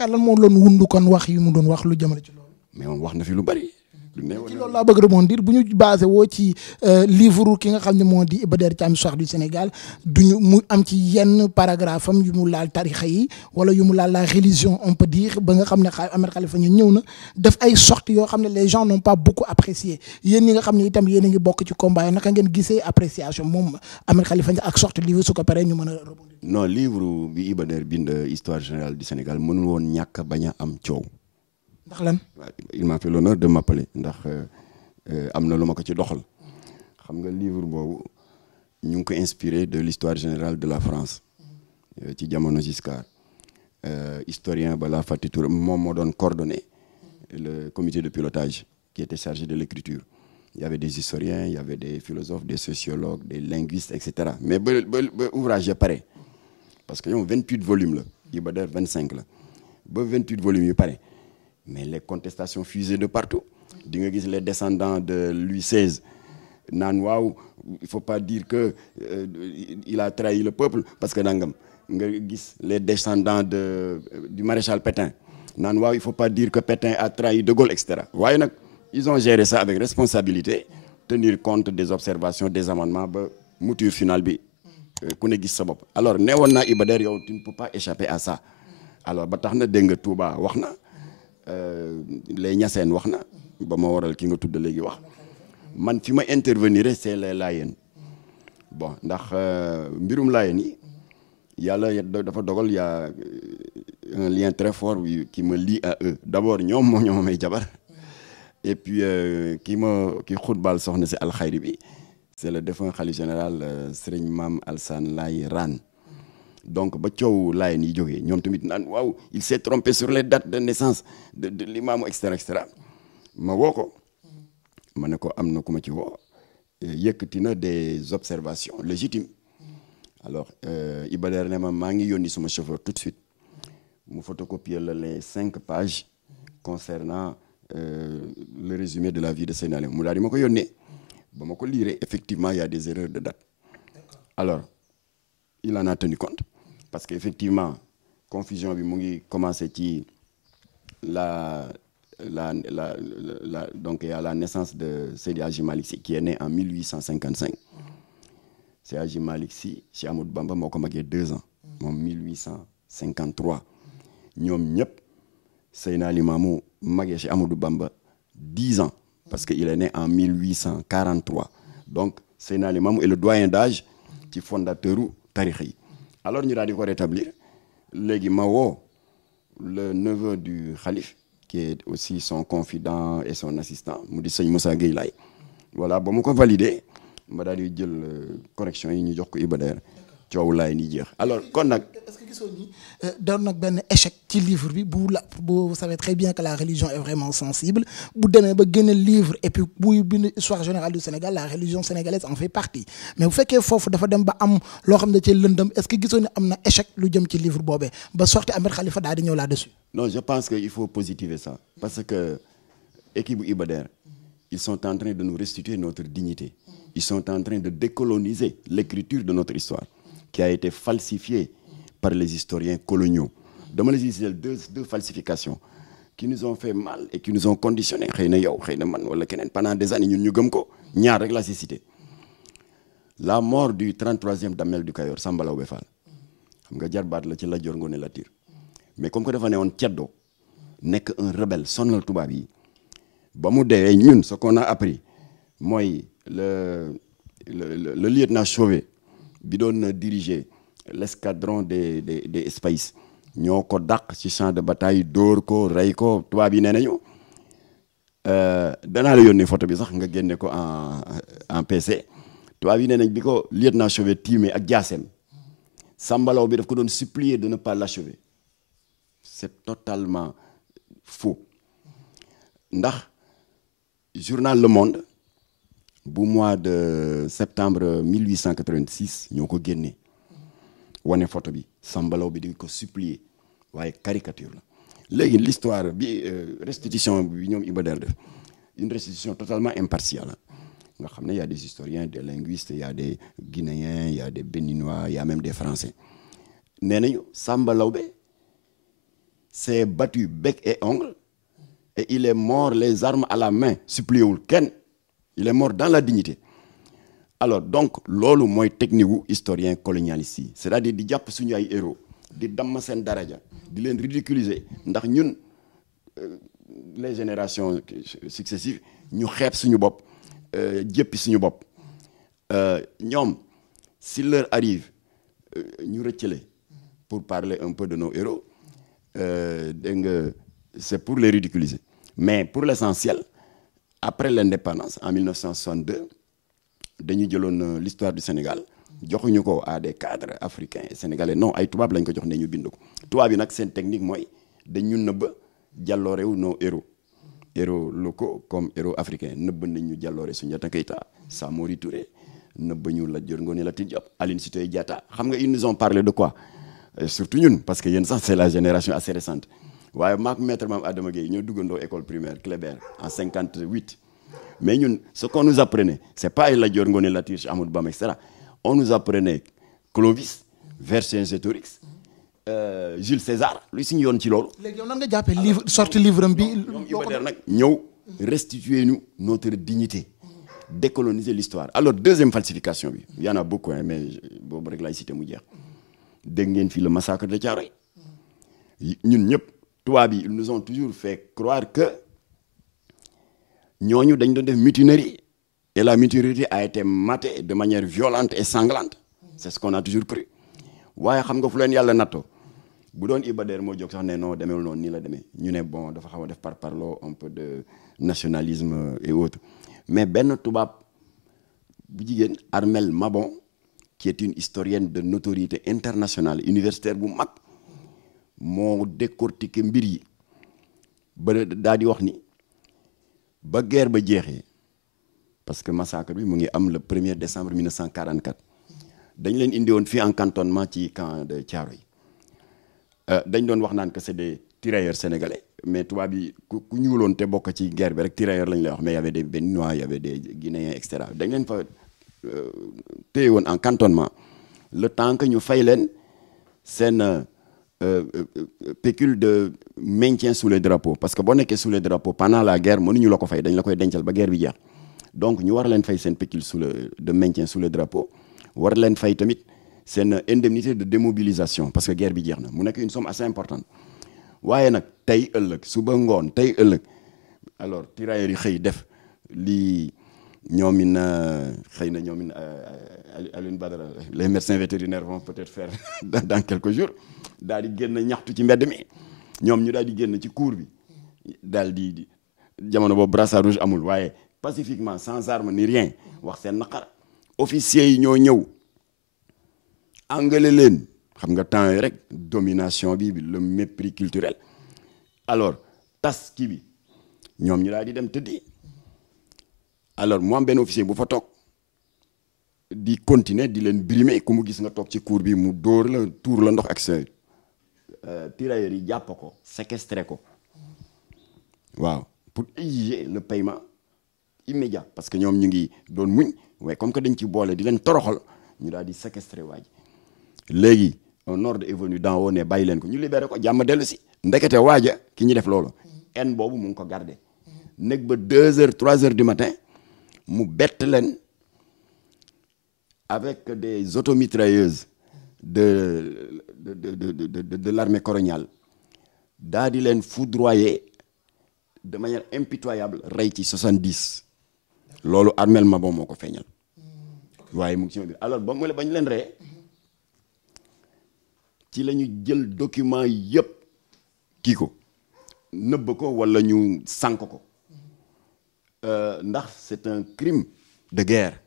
yaakaar lan moo doon wundu kon wax yi mu doon wax lu jëmale ci loolu. mais moom wax na fi lu bari. ci loolu laa bëgg rebondir bu ñu basé woo ci livre ki nga xam ne moo di Iba Der Thiam Histoire du Sénégal duñu mu am ci yenn paragraphe am yu mu laal tarixa yi wala yu mu laal la religion on peut dire ba nga xam ne Ahmed Khalifa ñu ñëw na def ay sorties yoo xam ne les gens n'ont pas beaucoup apprécié yéen ñi nga xam ne itam yéen a ngi bokk ci combat yi naka ngeen gisee appréciation moom Ahmed Khalifa ak sortie livre su ko paree ñu mën a rebondir. non livre bi Iba Der bind Histoire générale du Sénégal mënul woon ñàkk bañ a am coow. ndax lan. il m'a fait l'honneur de m'appeler ndax am na lu ma ko ci doxal xam nga livre boobu ñu ngi ko inspiré de l'histoire générale de la France ci jamono Giscard historien Bala Fati Touré moom moo doon coordonné le comité de pilotage qui était chargé de l'écriture. Il y avait des historiens, il y avait des philosophes, des sociologues, des linguistes, etc. mais ba ouvrage ya pare parce que ñoom 28 volumes la Iba Der 25 la ba 28 volumes yu pare. mais les contestations fusaient de partout di nga gis les descendants de Louis XVI naan waaw il faut pas dire que il a trahi le peuple parce que nangam nga gis les descendants du maréchal Pétain naan waaw il faut pas dire que Pétain a trahi De Gaulle, etc. waaye nag ils ont géré ça avec responsabilité tenir compte des observations des amendements ba mouture finale bi ku ne gis sa bopp alors neewoon naa Iba Der yow tu ne peux pas échapper à ça alors ba tax na dégg nga Touba wax na les Niassène wax na ba ma waral ki nga tudd léegi wax man fi ma intervenir c'est les Layènes bon ndax mbirum Layène yi yàlla dafa dogal y a un lien très fort qui me lie à eux d'abord ñoom ma may jabar et puis ki xutbal soxna si alxayri bi c'est le défunt khalife général Serigne Mame Alassane Laye Rane donc ba coow Layène yi jógee ñoom tamit naan waaw il s'est trompé sur les dates de naissance de l'imam et cetera ma woo ko ma ne ko am na ku ma ci woo yëkkati na des observations légitimes alors Iba Der ne ma maa ngi yónni suma chauffeur tout de suite mu photocopier la les 5 pages concernant le résumé de la vie de Seydina Limamou mu daal di ma ko yónnee ba ma ko lire effectivement il y a des erreurs de date alors il en a tenu compte parce que effectivement confusion bi mu ngi commencé ci donc il y a la naissance de Seydi Hadji Malick Sy qui est né en 1855 Seydi Hadji Malick Sy Cheikh Amadou Bamba moo ko magee 2 ans moom 1853 ñoom ñëpp Seydina Limamou magee Cheikh Amadou Bamba 10 ans parce que il est né en 1843 donc Seydina Limamou est le doyen d'âge ci fondateur u tarixa yi alors ñu daal di ko rétablir léegi ma woo le neveu du khalife qui est aussi son confident et son assistant mu di sëñ Moussa Gueye Laye voilà ba mu ko validé ma daal di jël correction yi ñu jox ko Iba Der coow laay ni jeex alors kon nag. est-ce que gisoo ni doon nag benn échec ci livre bi bu vous savez très bien que la religion est vraiment sensible bu demee ba génne livre et puis buy bind histoire générale du Sénégal la religion sénégalaise en fait partie mais bu fekkee foofu dafa dem ba am loo xam ne ci lëndëm est-ce que gisoo ni am na échec lu jëm ci livre boobee ba sorti Ahmed Khalifa daal di ñëw là-dessus. non je pense que il faut positiver ça parce que équipe bu Iba Der ils sont en train de nous restituer notre dignité ils sont en train de décoloniser l'écriture de notre histoire qui a été falsifiée par les historiens coloniaux. Dama la gis deux falsifications qui nous ont fait mal et qui nous ont conditionnés xëy na yow xëy na man wala keneen pendant des années ñun ñu gëm ko ñaar rek laa ci cité la mort du 33e Damel du Kayor Samba Laobé Fall xam nga jarbaat la ci Lat Joor Ngoone Latiir mais comme que dafa ne woon ceddo nekk un rebelle sonal tubaab yi ba mu dee ñun ce qu'on a appris mooy le lieutenant Chauvet bi doon diriger l'escadron des Espaces ñoo ko dàq ci champ de bataille dóor ko rey ko tubaab yi nee nañu danaa la yónnee photo bi sax nga génne ko en PC tubaab yi nee nañ bi ko lieutenant Chauvet tiimee ak jaaseem sambalaw bi daf ko doon supplier de ne pas l'achever c'est totalement faux ndax journal Le Monde bu mois de septembre 1886 ñoo ko génne wane photo bi sambalaw bi di ko supplier waaye caricature la léegi l'histoire bi restitution bi ñoom Iba Der def une restitution totalement impartiale nga xam ne y a des historiens des linguistes y a des guinéens y a des béninois y a même des français nee nañu Samba Laobé s'est battu bec et ongle et il est mort les armes à la main suppliewul kenn il est mort dans la dignité. Alors donc loolu mooy technique wu historien colonialiste yi c'est-à-dire di jàpp suñu ay héros di damm seen daraja di leen ridiculiser ndax ñun les générations successives ñu xeeb suñu bopp jéppi suñu bopp ñoom s'il leur arrive ñu rëccale pour parler un peu de nos héros dégg nga c'est pour les ridiculiser mais pour l'essentiel après l'indépendance en 1962 dañu jëloon l'histoire du Sénégal joxuñu ko à des cadres africains et sénégalais non ay tubaab lañ ko jox ne ñu bind ko tubaab yi nag seen technique mooy dañu nëbb jàlloorewu nos héros locaux comme héros africains nëbb nañ ñu jàlloore Soundiata Keita Samori Touré nëbb ñu Lat Dior Ngoné Latyr Diop Aline Sitoé Diatta xam nga ils nous ont parlé de quoi surtout ñun parce que yéen sax c'est la génération assez récente waaye maak maître Mame Adama Gueye ñoo duggandoo école primaire Kléber en 58 mais ñun ce qu'on nous apprenait c'est pas Lat Dior Ngoné Latyr Cheikh Ahmadou Bamba et cetera on nous apprenait Clovis Vercingétorix Jules César luy suñu yoon ci loolu. léegi yow nan nga jàppee livre sorti livre am bi. ñoom Iba Der nag ñëw restituer ñu notre dignité décoloniser l'histoire alors deuxième falsification bi y en a beaucoup hein, mais boobu rek laay cité mu jeex dégg ngeen fii le massacre de Thiaroye ñun ñëpp tubaab yi ils nous ont toujours fait croire que ñooñu dañ doon def mutinerie et la mutinerie a été matée de manière violente et sanglante c'est ce qu'on a toujours cru waaye xam nga fu leen yàlla nattoo bu doon Iba Der moo jóg sax ne non demeewul noonu nii la demee ñu ne bon dafa xaw a def par parloo un peu de nationalisme et autres mais benn tubaab bu jigéen Armelle Mabon qui est une historienne de notoriété internationale universitaire bu mag moo décortiqué mbir yi ba daa di wax ni ba guerre ba jeexee parce que massacre bi mu ngi am le 1er décembre 1944 dañ leen indi woon fii en cantonnement ci camp de Thiaroye dañ doon wax naan que c'est des tirailleurs sénégalais mais tubaab yi ku ñuuloon te bokk ci guerre bi rek tirailleurs lañ lay wax mais y avait des Béninois y avait des Guinéens et cetera dañ leen fa téye woon en cantonnement le temps que ñu fay leen seen pécule de maintien sous les drapeaux parce que boo nekkee sous les drapeaux pendant la guerre mënuñu la ko fay dañ la koy dencal ba guerre bi jeex donc ñu war leen fay seen pécule de maintien sous les drapeaux war leen fay tamit seen indemnité de démobilisation parce que guerre bi jeex na mu nekk une somme assez importante waaye nag tey ëllëg suba ngoon tey ëllëg alors tirailleurs yi xëy def lii ñoomin xëy na ñoomin Alioune Badara les médecins vétérinaires vont peut-être faire dans quelques jours daal di génn ñaxtu ci mbedd mi ñoom ñu daal di génn ci cour bi daal di jamono boobu brassard rouge amul waaye pacifiquement sans arme ni rien wax seen naqar officiers yi ñoo ñëw angale leen xam nga temps yi rek domination bi le mépris culturel alors tas kii bi ñoom ñu daal di dem tëddi alors mu am benn officier bu fa toog di continuer di leen brimer ku mu gis nga toog ci cour bi mu dóor la tuur la ndox ak sa tirailleurs yi jàpp ko séquestrer ko waaw pour exiger le paiement immédiat parce que ñoom ñu ngi doon muñ waaye comme que dañ ci boole di leen toroxal ñu daal di séquestrer waa ji léegi un ordre est venu d'en haut ne bàyyi leen ko ñu libéré ko jàmm dellu si ndekete waaja ki ñu def loolu en boobu mu ngi ko garder nekk ba 2 heures 3 heures du matin mu bett leen avec des automitrailleuses de l'armée coloniale daa di leen foudroyer de manière impitoyable rey ci 70 loolu Armelle Mabon moo ko feeñal waaye mu ngi ci biir alors ba mu bañ leen rey ci la ñu jël document yëpp kii ko nëbb ko wala ñu sànk ko ndax c'est un crime de guerre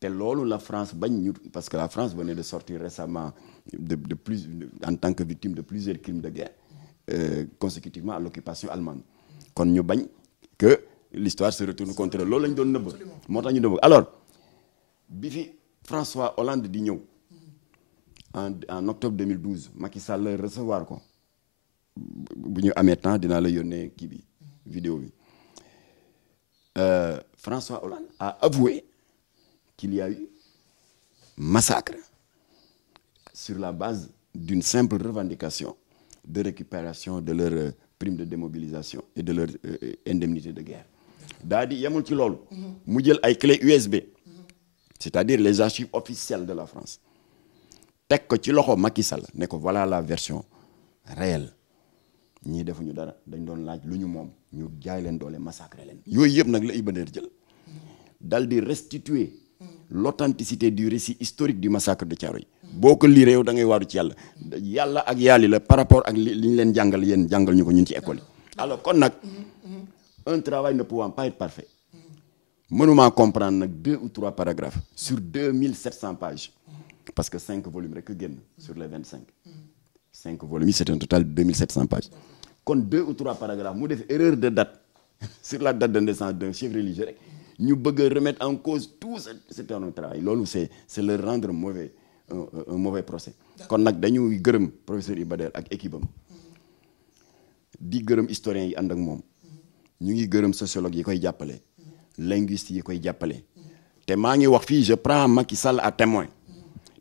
te loolu la France bañ ñu parce que la France venait de sortir récemment en tant que victime de plusieurs crimes de guerre consécutivement à l'occupation allemande kon ñu bañ que l'histoire se retourne contre eux loolu la ñu doon nëbb moo tax ñu nëbb alors bi fi François Hollande di ñëw en octobre 2012 Macky Sall recevoir ko bu ñu amee temps dinaa la yónnee kii bi vidéo bi François Hollande a avoué qu'il y a eu massacre sur la base d'une simple revendication de récupération de leur prime de démobilisation et de leur indemnité de guerre. daa di yemul ci loolu. mu jël ay clés USB. c'est-à-dire les archives officielles de la France. teg ko ci loxo Macky Sall ne ko voilà la version réelle ñii defuñu dara dañ doon laaj lu ñu moom ñu jaay leen doole massacrer leen. yooyu yëpp nag la Iba Der jël dal di restituer l'authenticité du récit historique du massacre de Thiaroye. boo ko liiree yow da ngay waaru ci yàlla ak yàlli la par rapport ak li ñu leen jàngal yéen jàngal ñu ko ñun ci école yi. alors kon nag un travail ne pouvant pas être parfait mënumaa comprendre nag 2 ou 3 paragraphes sur 2700 pages parce que 5 volumes rek génn sur les 25. 5 volumes yi c'est un total de 2700 pages kon 2 ou 3 paragraphes mu def erreur de date sur la date de naissance d'un chef religieux rek ñu bëgg a remettre en cause tout cet travail loolu c'est leur rendre un mauvais procès. kon nag dañuy gërëm professeur Iba Der ak équipe am di gërëm historiens yi ànd ak moom ñu ngi gërëm sociologue yi koy jàppale linguiste yi koy jàppale te maa ngi wax fii je prends Macky Sall à témoin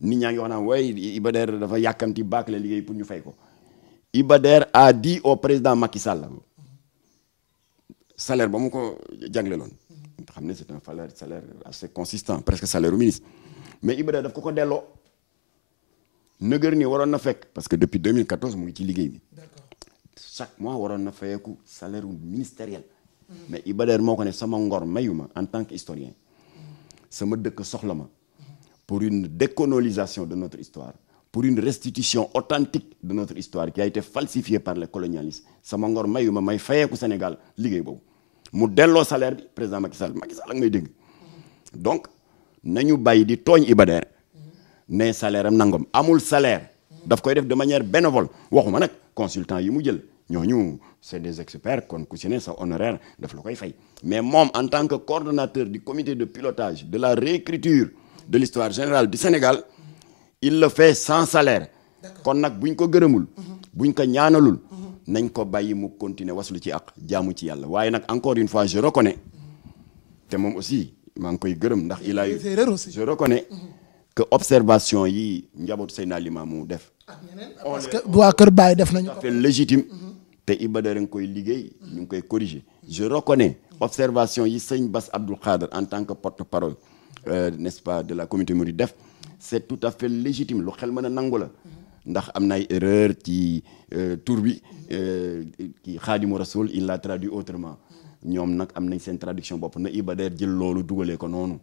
nit ñaa ngi wax naan way Iba Der dafa yàkkamti bâcler liggéey pour ñu fay ko. Iba Der a dit au président Macky Sall salaire ba mu ko jagleloon xam ne c'est un salaire assez consistant presque salaire au ministre mais Iba Der daf ko delloo nëgër ni waroon na fekk parce que depuis 2014 mu ngi ci liggéey bi chaque mois waroon na fayeeku salaire ministériel mais Iba Der moo ko ne sama ngor mayuma en tant qu'historien sama dëkk soxla ma pour une décolonisation de notre histoire pour une restitution authentique de notre histoire qui a été falsifiée par les colonialistes sama ngor mayuma may fayeeku Sénégal liggéey boobu mu delloo salaire bi président Macky Sall ak may dégg donc nañu bàyyi di tooñ Iba Der ne salaire am nangam amul salaire daf koy def de manière bénévole waxuma nag consultant yi mu jël ñooñu c'est des experts kon ku ci ne sa honoraire daf la koy fay mais moom en tant que coordonnateur du comité de pilotage de la réécriture de l'histoire générale du Sénégal il le fait sans salaire kon nag buñ ko gërëmul buñ ko ñaanalul nañ ko bàyyi mu continuer waslu ci ak jaamu ci yàlla waaye nag encore une fois je reconnais te moom aussi maa ngi koy gërëm ndax il a eu je reconnais que observation yi njabootu Seydina Limamou def parce que waa Kër Baye def nañu ko fait légitime te Iba Der nga koy liggéey ñu ngi koy corriger je reconnais observation yi sëñ Bass Abdou Khadre en tant que porte-parole n'est-ce pas de la communauté mouride def c'est tout à fait légitime lu xel mën a nangu la ndax am na ay erreur ci tur bi ki Khadimou Rassoul il l'a traduit autrement ñoom nag am nañ seen traduction bopp na Iba Der jël loolu dugalee ko noonu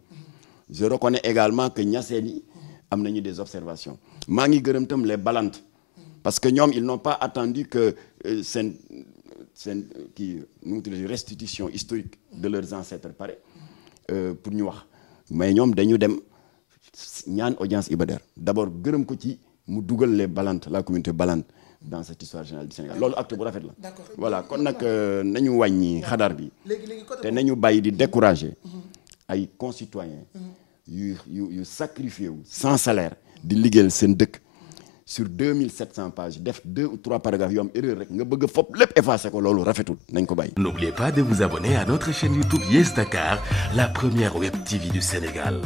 je reconnais également que ñaseen yi am nañu des observations maa ngi gërëm tam les balantes parce que ñoom ils n'ont pas attendu que seen kii nu mu tudd restitution historique de leurs ancêtres pare pour ñu wax mais ñoom dañu dem ñaan audience Iba Der d'abord gërëm ko ci mu dugal les balantes la communauté balante dans cette histoire générale du Sénégal loolu acte bu rafet la voilà kon nag nañu wàññi xadar bi te nañu bàyyi di décourager ay concitoyens yu sacrifié wu sans salaire di liggéeyal seen dëkk sur 2700 pages def 2 ou 3 paragraphes yu am erreur rek nga bëgg fop lépp effacer ko loolu rafetul nañ ko bàyyi. N'oubliez pas de vous abonner à notre chaîne YouTube Yes Dakar, la première web TV du Sénégal.